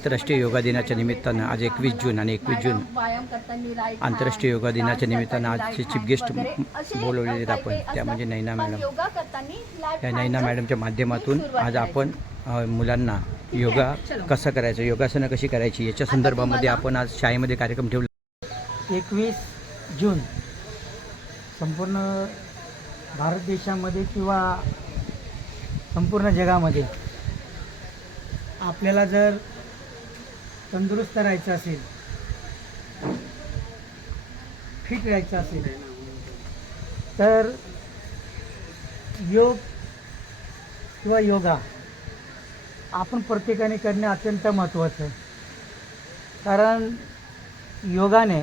आंतरराष्ट्रीय योगा दिनाच्या निमित्तानं आज 21 जून आणि 21 जून आंतरराष्ट्रीय योगा दिनाच्या निमित्तानं आजचे चीफ गेस्ट बोलवलेले आहेत आपण, त्या म्हणजे नैना मॅडम. या नैना मॅडमच्या माध्यमातून आज आपण मुलांना योगा कसा करायचा, योगासनं कशी करायची याच्या संदर्भामध्ये आपण आज शाळेमध्ये कार्यक्रम ठेवला. 21 जून संपूर्ण भारत देशामध्ये किंवा संपूर्ण जगामध्ये आपल्याला जर तंदुरुस्त राहायचं असेल, फिट राहायचं असेल तर योग किंवा योगा आपण प्रत्येकाने करणे अत्यंत महत्त्वाचं आहे. कारण योगाने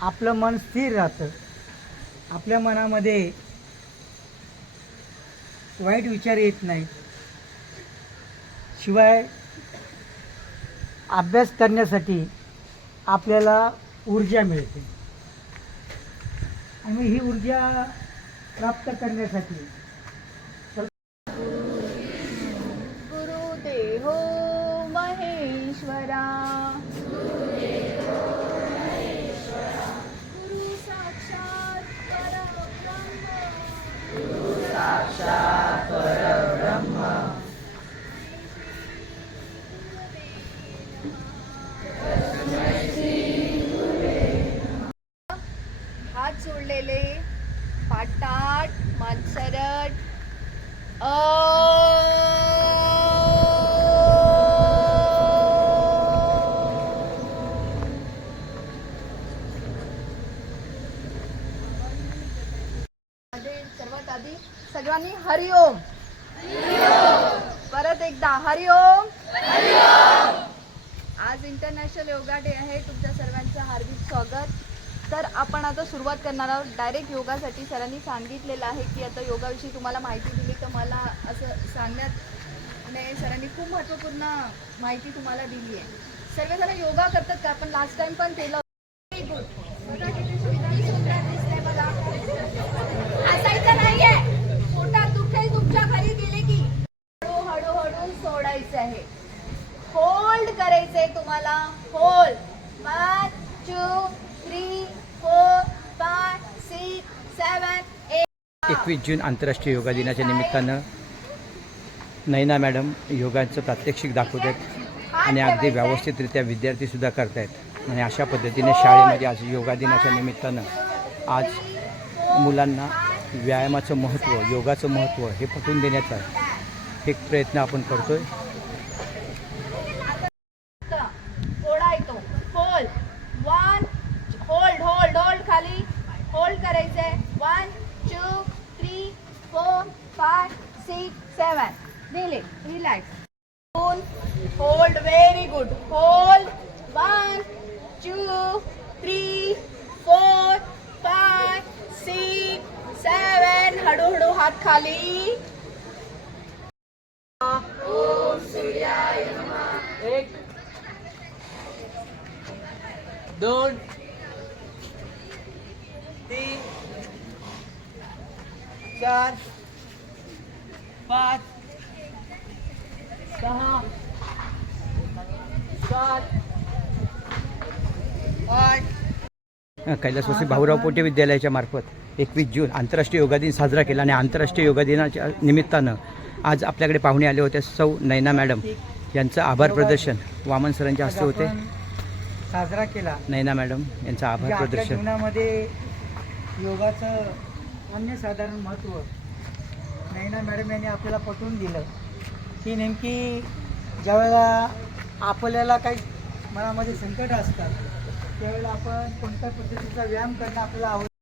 आपलं मन स्थिर राहतं, आपल्या मनामध्ये वाईट विचार येत नाही, शिवाय अभ्यास करण्यासाठी आपल्याला ऊर्जा मिळते. आणि ही ऊर्जा प्राप्त करण्यासाठी गुरुदेवो महेश्वरा, गुरु साक्षात परब्रह्म, हात जोडलेले, पाटाट मानसरट. सर्वात आधी सगळ्यांनी हरिओम. परत एकदा हरिओम. आज इंटरनॅशनल योगा डे आहे. तुमच्या सर्वांचं हार्दिक स्वागत. तर आपण आता सुरुवात करणार आहोत डायरेक्ट योगासाठी. सरांनी सांगितलेलं आहे की आता योगाविषयी तुम्हाला माहिती दिली, तर मला असं सांगण्यात नाही, सरांनी खूप महत्त्वपूर्ण माहिती तुम्हाला दिली आहे. सर्वजण योगा करतात का? आपण लास्ट टाइम पण केलं. Very good. बघा किती सुंदर दिसतंय बघा. हसायचं नाहीये, पोटात दुखेल तुमच्या घरी गेले की हळूहळू सोडायचं आहे. होल्ड करायचंय तुम्हाला. होल्ड. 1 2 3 4 5 6 7 8. 21 जून आंतरराष्ट्रीय योगा दिनाच्या निमित्तानं नैना मॅडम योगाचं प्रात्यक्षिक दाखवत आहेत आणि अगदी व्यवस्थितरित्या विद्यार्थीसुद्धा करत आहेत. आणि अशा पद्धतीने शाळेमध्ये आज योगा दिनाच्या निमित्तानं आज मुलांना व्यायामाचं महत्त्व, योगाचं महत्त्व हे पटवून देण्याचा एक प्रयत्न आपण करतोय. थोडा येतो. होल्ड. 1 hold hold hold. खाली होल्ड करायचंय. 1 2 3 4 5 6 7. दिले. Relax. Hold. Very good. Hold. 1 2 3 4 5 6 7. हळूहळू हात खाली. ओम सूर्याय नमः. 1 2 3 4 5 6 7 8. कैलासवासी भाऊराव पोटे विद्यालयाच्या मार्फत 21 जून आंतरराष्ट्रीय योगा दिन साजरा केला. आणि आंतरराष्ट्रीय योगा दिनाच्या निमित्तानं आज आपल्याकडे पाहुणे आले होते. सौ नैना मॅडम यांचं आभार प्रदर्शन वामन सरांच्या हस्ते होते. साजरा केला. नैना मॅडम यांचं आभार आपल्या प्रदर्शन. जीवनामध्ये योगाचं अनन्यसाधारण महत्त्व नैना मॅडम यांनी आपल्याला पटवून दिलं की नेमकी ज्यावेळेला आपल्याला काही मनामध्ये संकट असतात त्यावेळेला आपण कोणत्या पद्धतीचा व्यायाम करणं आपल्याला आवडतं.